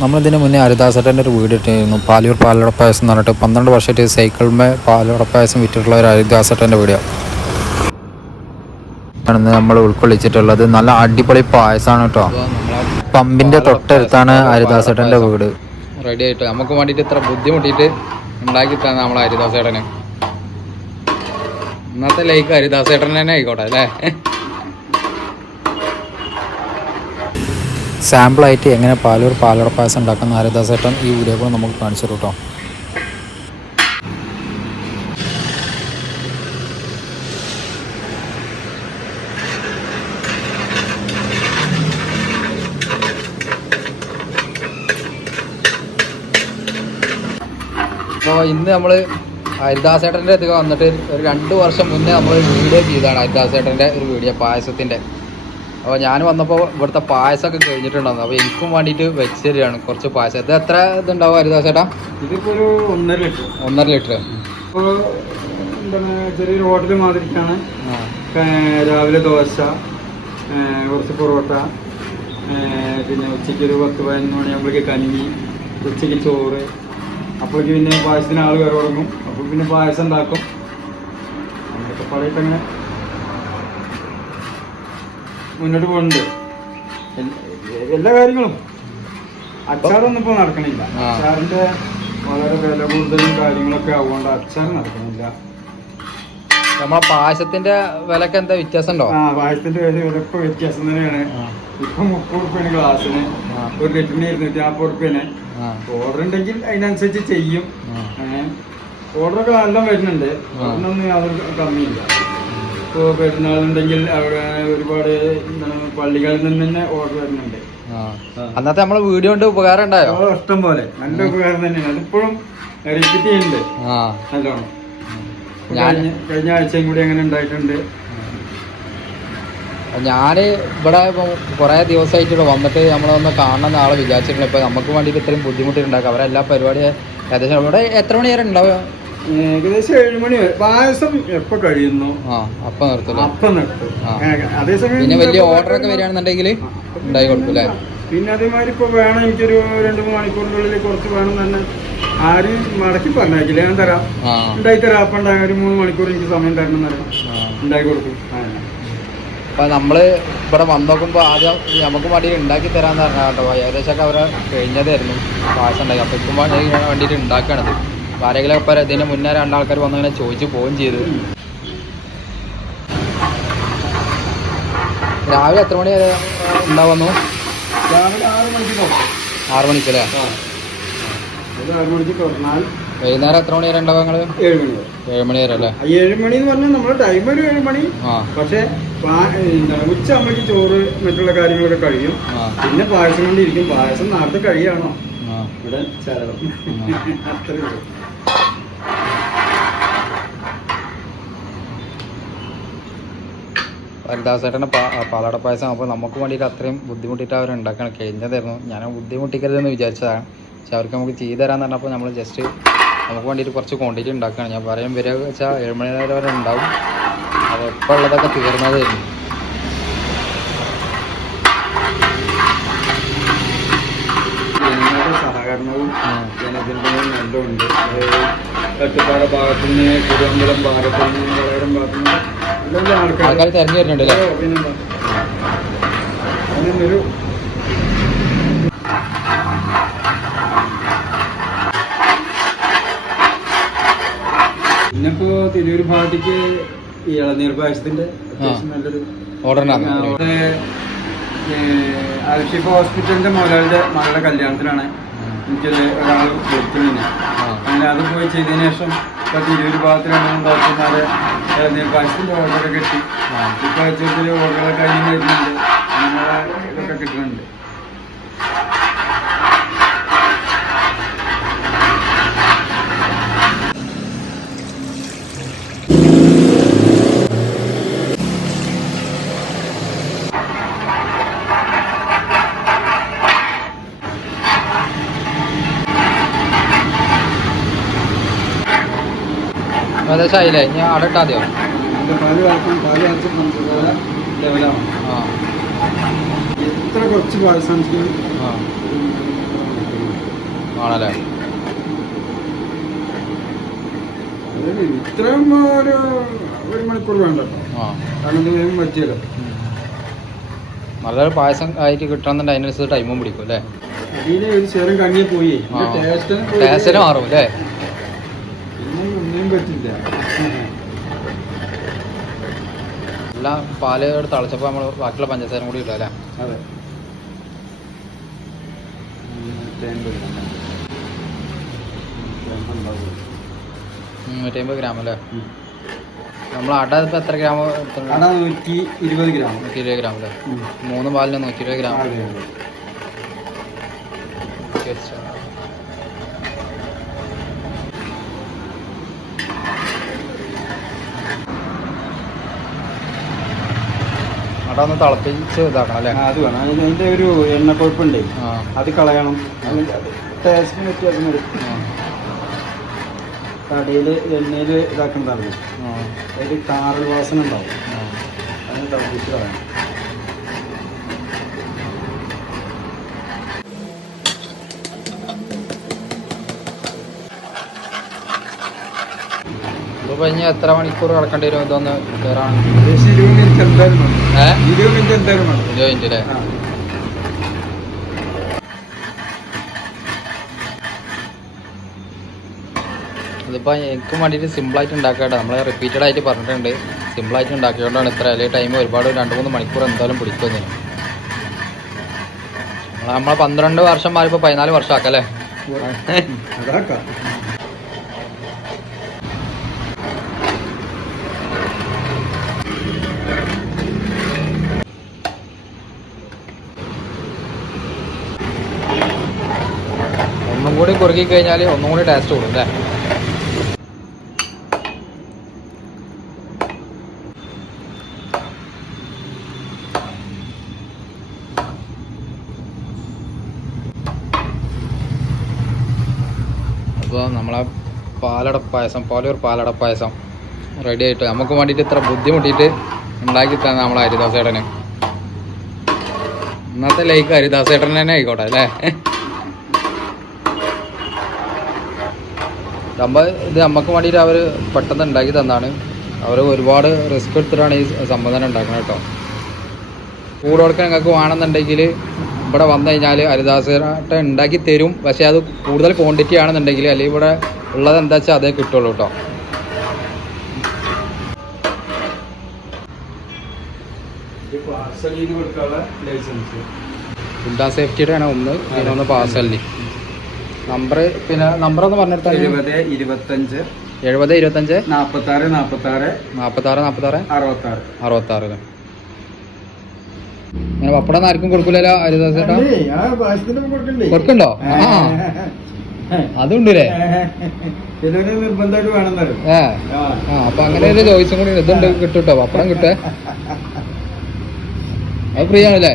നമ്മളിതിന് മുന്നേ ഹരിദാസേട്ടന്റെ ഒരു വീട് ഇട്ടിരുന്നു. പാലൂർ പാലട പായസം എന്ന് പറഞ്ഞിട്ട് പന്ത്രണ്ട് വർഷമായിട്ട് സൈക്കിളിന്മേ പാലട പായസം വിറ്റിട്ടുള്ള ഒരു ഹരിദാസേട്ടന്റെ വീടാണ് നമ്മൾ ഉൾക്കൊള്ളിച്ചിട്ടുള്ളത്. നല്ല അടിപൊളി പായസമാണ് കേട്ടോ. പമ്പിന്റെ തൊട്ടടുത്താണ് ഹരിദാസേട്ടന്റെ വീട്. റെഡി ആയിട്ട്. നമുക്ക് വേണ്ടിയിട്ട് ഇത്ര ബുദ്ധിമുട്ടിയിട്ട് ഉണ്ടാക്കി തന്നെ നമ്മളെ ഹരിദാസേട്ടന്. ഇന്നത്തെ ലൈക്ക് ഹരിദാസേട്ടൻ തന്നെ ആയിക്കോട്ടെ അല്ലേ? സാമ്പിളായിട്ട് എങ്ങനെ പാലൂർ പാലട പായസം ഉണ്ടാക്കുന്ന ഹരിദാസേട്ടൻ ഈ വീഡിയോ കൂടെ നമുക്ക് കാണിച്ചു കേട്ടോ അപ്പോൾ ഇന്ന് നമ്മൾ ഹരിദാസേട്ടന്റെ അടുത്ത് വന്നിട്ട് ഒരു രണ്ട് വർഷം മുന്നേ നമ്മൾ വീഡിയോ ചെയ്തതാണ് ഹരിദാസേട്ടന്റെ ഒരു വീഡിയോ പായസത്തിന്റെ. അപ്പോൾ ഞാൻ വന്നപ്പോൾ ഇവിടുത്തെ പായസമൊക്കെ കഴിഞ്ഞിട്ടുണ്ടായിരുന്നു. അപ്പോൾ എനിക്കും വേണ്ടിയിട്ട് വെച്ച് തരികയാണ് കുറച്ച് പായസം. ഇത് എത്ര ഇതുണ്ടാവും ഹരിദാസേട്ടാ ഇതിപ്പോ ഒരു ഒന്നര ലിറ്റർ. ഒന്നര ലിറ്റർ. ഇപ്പോൾ എന്താണ് ചെറിയൊരു ഹോട്ടൽ മാതിരിക്കാണ്. രാവിലെ ദോശ കുറച്ച് പൊറോട്ട പിന്നെ ഉച്ചയ്ക്ക് ഒരു പത്ത് പതിനൊന്ന് മണിയാകുമ്പോഴേക്ക് കഞ്ഞി ഉച്ചയ്ക്ക് ചോറ്. അപ്പോഴേക്ക് പിന്നെ പായസത്തിന് ആൾ കയറി തുടങ്ങും. അപ്പോൾ പിന്നെ പായസം ഉണ്ടാക്കും. അങ്ങനെയൊക്കെ പാടിയിട്ട് അങ്ങനെ മുന്നോട്ട് പോകുന്നുണ്ട് എല്ലാ കാര്യങ്ങളും. അച്ചാറൊന്നും ഇപ്പോൾ നടക്കണില്ല അച്ചാറിന്റെ വളരെ വില കൂടുതലും കാര്യങ്ങളൊക്കെ ആവുകൊണ്ട് അച്ചാർ നടക്കണില്ല. നമ്മളെ പായസത്തിന്റെ വിലക്ക് എന്താ വ്യത്യാസം ഉണ്ടോ ആ പായസത്തിന്റെ വില ഇപ്പൊ വ്യത്യാസം തന്നെയാണ്. ഇപ്പൊ മുപ്പത് റുപ്യാണ് ഗ്ലാസ്സിന്. ഒരു ലിറ്ററിന് ഇരുന്നൂറ്റി നാൽപ്പത് റുപ്യന് ഓർഡർ ഉണ്ടെങ്കിൽ അതിനനുസരിച്ച് ചെയ്യും. ഓർഡറൊക്കെ നല്ല വരുന്നുണ്ട്. അതിനൊന്നും യാതൊരു കമ്മിയില്ല. ഇപ്പോൾ പെരുന്നാളുണ്ടെങ്കിൽ അവിടെ ഒരുപാട് പള്ളികളിൽ നിന്ന് തന്നെ ഓർഡർ വരുന്നുണ്ട്. അന്നത്തെ നമ്മളെ വീഡിയോ കൊണ്ട് ഉപകാരം ഉണ്ടായോ? ഇഷ്ടം പോലെ. നല്ല ഉപകാരം തന്നെയാണ്. അതിപ്പോഴും റിപ്പീറ്റ് ചെയ്യുന്നുണ്ട് നല്ലോണം. ഞാൻ- കഴിഞ്ഞ ആഴ്ചയും കൂടി അങ്ങനെ ഉണ്ടായിട്ടുണ്ട്. ഞാൻ ഇവിടെ ഇപ്പം കുറേ ദിവസമായിട്ട് ഇവിടെ വന്നിട്ട് നമ്മളൊന്ന് കാണുന്ന ആളെ വിചാരിച്ചിട്ടുണ്ട്. ഇപ്പം നമുക്ക് വേണ്ടിയിട്ട് ഇത്രയും ബുദ്ധിമുട്ടുണ്ടാക്കുക അവരെല്ലാ പരിപാടി ഏകദേശം ഇവിടെ എത്ര മണി വരെ ഉണ്ടാവുക? ഏകദേശം ഏഴ് മണി വരെ. പായസം എപ്പോ കഴിയുന്നു? ആ അപ്പം നിർത്തില്ല അപ്പം നിർത്തും. ആ. ഏ, അതേസമയം പിന്നെ വലിയ ഓർഡർ ഒക്കെ വരികയാണെന്നുണ്ടെങ്കിൽ ഉണ്ടായി കൊടുക്കും അല്ലേ? പിന്നെ അതേമാതിരി ഇപ്പൊ വേണം എനിക്കൊരു രണ്ട് മൂന്ന് മണിക്കൂറിനുള്ളിൽ കുറച്ച് വേണം തന്നെ ആരും മടക്കി പറഞ്ഞേക്കില്ല ഞാൻ തരാം. ആ. ഉണ്ടായി തരാം. അപ്പം ഉണ്ടായി ഒരു മൂന്ന് മണിക്കൂർ എനിക്ക് സമയം തരണം എന്ന് പറയാം ആ. ഉണ്ടാക്കി കൊടുക്കും. അപ്പം നമ്മൾ ഇവിടെ വന്ന് നോക്കുമ്പോ ആദ്യം നമുക്ക് വേണ്ടി ഉണ്ടാക്കി തരാന്ന് പറഞ്ഞാട്ടോ കേട്ടോ. ഏകദേശമൊക്കെ അവരെ കഴിഞ്ഞതായിരുന്നു. പായസം ഉണ്ടാക്കി അപ്പൊ ഇപ്പം വേണ്ടി വേണ്ടിയിട്ട് ഉണ്ടാക്കുകയാണത് അപ്പോൾ ആരെങ്കിലും ഇപ്പം ഇതിന് മുന്നേ രണ്ടാൾക്കാർ വന്നിങ്ങനെ ചോദിച്ചു പോവുകയും ചെയ്തു. രാവിലെ എത്ര മണി വരെ ഉണ്ടാവുന്നു? രാവിലെ ആറ് മണിക്ക് അല്ലേ ആറ് മണിക്കല്ലേ? ഒരു ആറ് മണിക്ക് തുറന്നാൽ വൈകുന്നേരം എത്ര മണി വരെ ഉണ്ടാവും നിങ്ങൾ ഏഴ് മണി വരെ. ഏഴ് മണി വരെ അല്ലേ? ഏഴ് മണി എന്ന് പറഞ്ഞാൽ നമ്മുടെ ടൈം ഒരു ഏഴ് മണി. പക്ഷേ ഉച്ച അമ്മയ്ക്ക് ചോറ് മറ്റുള്ള കാര്യങ്ങളൊക്കെ കഴിയും. പിന്നെ പായസം കൊണ്ടിരിക്കും പായസം നേരത്തെ കഴിയാണോ ഇവിടെ ചരളം അത്രേ ഹരിദാസേട്ടന്റെ പാലാട പായസം അപ്പോൾ നമുക്ക് വേണ്ടിയിട്ട് അത്രയും ബുദ്ധിമുട്ടിയിട്ട് അവർ ഉണ്ടാക്കണം കഴിഞ്ഞതായിരുന്നു. ഞാൻ ബുദ്ധിമുട്ടിക്കരുതെന്ന് വിചാരിച്ചതാണ്. പക്ഷെ അവർക്ക് നമുക്ക് ചെയ്തു തരാമെന്ന് പറഞ്ഞപ്പോൾ നമ്മൾ ജസ്റ്റ് നമുക്ക് വേണ്ടിയിട്ട് കുറച്ച് ക്വാണ്ടിറ്റി ഉണ്ടാക്കുകയാണ്. ഞാൻ പറയാൻ വരിക വെച്ചാൽ ഏഴ് മണി നേരം വരെ ഉണ്ടാവും. അപ്പോൾ ഇപ്പോൾ ഉള്ളതൊക്കെ തീർന്നതായിരുന്നു സഹകരണവും. ജനപിന്തുണയും എല്ലാം ഉണ്ട് കട്ടുപാറ ഭാഗത്തു നിന്ന് തിരുവനന്തപുരം ഭാഗത്തു നിന്ന് വളരം ഭാഗത്തു നിന്ന് എല്ലാം ആൾക്കാർ തിരഞ്ഞു വരുന്നുണ്ട് അതിനൊരു പിന്നിപ്പോ തിരൂർ ഭാഗത്തേക്ക് ഈ ഇളനീർ പായസത്തിന്റെ അത്യാവശ്യം നല്ലൊരു അവിടെ അൽഷിഫ ഹോസ്പിറ്റലിന്റെ മുതലാളിയുടെ മകളുടെ കല്യാണത്തിനാണ് എനിക്കൊരു ഒരാൾ വിളിക്കുന്നത് അങ്ങനെ അത് പോയി ചെയ്തതിന് ശേഷം ഇപ്പൊ തിരൂർ ഭാഗത്തിലാണ് ഡോക്ടർമാരെ പായസത്തിന്റെ ഓർഡറൊക്കെ കിട്ടി. ഇപ്പൊ ആഴ്ചത്തിൽ ഓർഡറൊക്കെ കഴിഞ്ഞ് വരുന്നുണ്ട്. അങ്ങനെ ഇതൊക്കെ കിട്ടുന്നുണ്ട്. ഏകദേശം ആയില്ലേ ഇനി അവിടെ ഇട്ടാൽ മതിയോ? പാൽ കാലത്തും പാൽ കാലത്തും നമുക്ക് ലെവലാവും ആ എത്ര കുറച്ച് പായസം ആ. ആണല്ലേ? ഇത്രയും ഒരു ഒരു മണിക്കൂർ വേണ്ട. ആ. കാരണം ഇത് വേഗം പറ്റിയല്ലോ നല്ലൊരു പായസം ആയിട്ട് കിട്ടണം അതിനനുസരിച്ച് ടൈമും പിടിക്കും അല്ലേ? ഒരു ചേരം കണ്ണിയെ പോയി. ടേസ്റ്റ് ടേസ്റ്റിന് ടേസ്റ്റിന് മാറും അല്ലേ? ഒന്നിനും പറ്റില്ല. എല്ലാം പാൽ തിളച്ചപ്പോൾ നമ്മൾ ബാക്കിയുള്ള പഞ്ചസാരം കൂടി ഇടുക അല്ലേ അതെ. നൂറ്റമ്പത് ഗ്രാം. അല്ലേ? നമ്മൾ അട ഇപ്പം എത്ര ഗ്രാം? അട നൂറ്റി ഇരുപത് ഗ്രാം. നൂറ്റി ഇരുപത് ഗ്രാം അല്ലേ. മൂന്ന് പാലിന് നൂറ്റി ഇരുപത് ഗ്രാം. അതെ, അതെ. അട ഒന്ന് തിളപ്പിച്ച് ഇതാക്കണം അല്ലേ? അത് വേണം. അതിന് അതിന്റെ ഒരു എണ്ണ കൊഴുപ്പുണ്ട് ആ. അത് കളയണം. ടേസ്റ്റിന് വ്യത്യാസം വരും കടയിൽ എണ്ണയിൽ ഇതാക്കുന്നതാണ് ആ, അതിൽ കാറൽ വാസന ഉണ്ടാവും. ആ. അതിന് തിളപ്പിച്ച് കളയണം. ഇതിപ്പോ ഇനി എത്ര മണിക്കൂർ കിടക്കേണ്ടി വരും ഇതൊന്ന് കയറാൻ ഇരുപത് മിനിറ്റ് എന്തായാലും ഇരുപത് മിനിറ്റ് എന്തായാലും ഇരുപത് മിനിറ്റ് അല്ലേ. ഇതിപ്പോൾ എനിക്ക് വേണ്ടിയിട്ട് സിമ്പിളായിട്ട് ഉണ്ടാക്കാട്ടോ. നമ്മൾ റിപ്പീറ്റഡ് ആയിട്ട് പറഞ്ഞിട്ടുണ്ട്. സിമ്പിളായിട്ട് ഉണ്ടാക്കിയതുകൊണ്ടാണ് ഇത്ര അല്ലെങ്കിൽ ടൈം ഒരുപാട് രണ്ട് മൂന്ന് മണിക്കൂർ എന്തായാലും പിടിക്കുന്നു നമ്മളെ പന്ത്രണ്ട് വർഷം മാറിപ്പോ പതിനാല് വർഷം ആക്കല്ലേ? അതാക്കാം. ഒന്നും കുറുകി കഴിഞ്ഞാൽ ഒന്നും കൂടി ടേസ്റ്റ് കൂടും അല്ലേ? അപ്പോൾ നമ്മളെ പാലട പായസം പാലൂർ പാലട പായസം റെഡി ആയിട്ട് നമുക്ക് വേണ്ടിയിട്ട് ഇത്ര ബുദ്ധിമുട്ടിയിട്ട് ഉണ്ടാക്കി തന്നെ നമ്മളെ ഹരിദാസേട്ടന്. ഇന്നത്തെ ലൈക്ക് ഹരിദാസേട്ടൻ തന്നെ ആയിക്കോട്ടെ അല്ലേ? നമ്മ ഇത് നമുക്ക് വേണ്ടിയിട്ട് അവർ പെട്ടെന്ന് ഉണ്ടാക്കി തന്നാണ്. അവർ ഒരുപാട് റിസ്ക് എടുത്തിട്ടാണ് ഈ സംവിധാനം ഉണ്ടാക്കുന്നത് കേട്ടോ. കൂടെ കൊടുക്കാൻ നിങ്ങൾക്ക് വേണമെന്നുണ്ടെങ്കിൽ ഇവിടെ വന്നു കഴിഞ്ഞാൽ ഹരിദാസേട്ടൻ ഉണ്ടാക്കി തരും. പക്ഷേ അത് കൂടുതൽ ക്വാണ്ടിറ്റി ആണെന്നുണ്ടെങ്കിൽ അല്ലെങ്കിൽ ഇവിടെ ഉള്ളത് എന്താ വെച്ചാൽ അതേ കിട്ടുള്ളൂ കേട്ടോ. ഫുഡ് ആൻഡ് സേഫ്റ്റിയുടെ ആണ് ഒന്ന് പിന്നെ ഒന്ന് പാർസലിന് നമ്പർ പിന്നെ നമ്പർ ഒന്ന് പറഞ്ഞെടുത്താൽ ഇരുപത് ഇരുപത്തഞ്ച്. എഴുപത് ഇരുപത്തഞ്ച്. നാപ്പത്തി ആറ് നാപ്പത്തി ആറ് നാൽപ്പത്താറ് നാൽപ്പത്താറ് അറുപത്തി ആറ് അറുപത്താറ് അല്ലേ അങ്ങനെ പപ്പടം ആർക്കും കൊടുക്കില്ലല്ലോ ഹരിദാസേട്ടാ കൊടുക്കണ്ടോ? ആ. അതുണ്ടല്ലേ? ഏ. ആ. അപ്പൊ അങ്ങനെ ഒരു ചോയ്സും കൂടി ഉണ്ട്. ഇതുണ്ട് കിട്ടും കേട്ടോ പപ്പടം കിട്ടേ അത് ഫ്രീ ആണല്ലേ?